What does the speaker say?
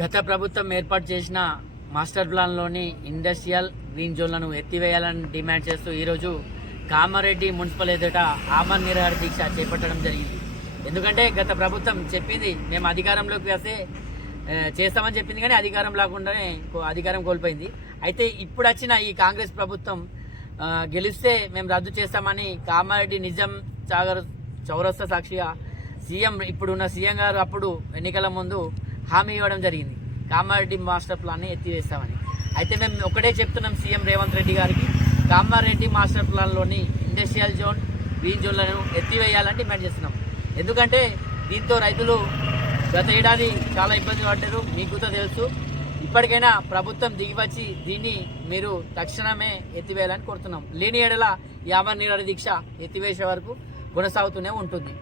గత ప్రభుత్వం ఏర్పాటు చేసిన మాస్టర్ ప్లాన్లోని ఇండస్ట్రియల్ గ్రీన్ జోన్లను ఎత్తివేయాలని డిమాండ్ చేస్తూ ఈరోజు కామారెడ్డి మున్సిపల్ ఎదుట ఆమరణ నిరాహార దీక్ష చేపట్టడం జరిగింది. ఎందుకంటే గత ప్రభుత్వం చెప్పింది మేము అధికారంలోకి వస్తే చేస్తామని చెప్పింది, కానీ అధికారం లేకుండానే అధికారం కోల్పోయింది. అయితే ఇప్పుడు వచ్చిన ఈ కాంగ్రెస్ ప్రభుత్వం గెలిస్తే మేము రద్దు చేస్తామని కామారెడ్డి నిజాం సాగర్ చౌరస్తా సాక్షిగా ఇప్పుడున్న సీఎం గారు అప్పుడు ఎన్నికల ముందు హామీ ఇవ్వడం జరిగింది, కామారెడ్డి మాస్టర్ ప్లాన్ని ఎత్తివేస్తామని. అయితే మేము ఒకటే చెప్తున్నాం సీఎం రేవంత్ రెడ్డి గారికి, కామారెడ్డి మాస్టర్ ప్లాన్లోని ఇండస్ట్రియల్ జోన్, గ్రీన్ జోన్లను ఎత్తివేయాలని డిమాండ్ చేస్తున్నాం. ఎందుకంటే దీంతో రైతులు గత ఏడాది చాలా ఇబ్బంది పడ్డారు, మీకు తెలుసు. ఇప్పటికైనా ప్రభుత్వం దిగివచ్చి దీన్ని మీరు తక్షణమే ఎత్తివేయాలని కోరుతున్నాం. లేని ఏడల ఈ ఆమరణ నిరాహార దీక్ష ఎత్తివేసే వరకు కొనసాగుతూనే ఉంటుంది.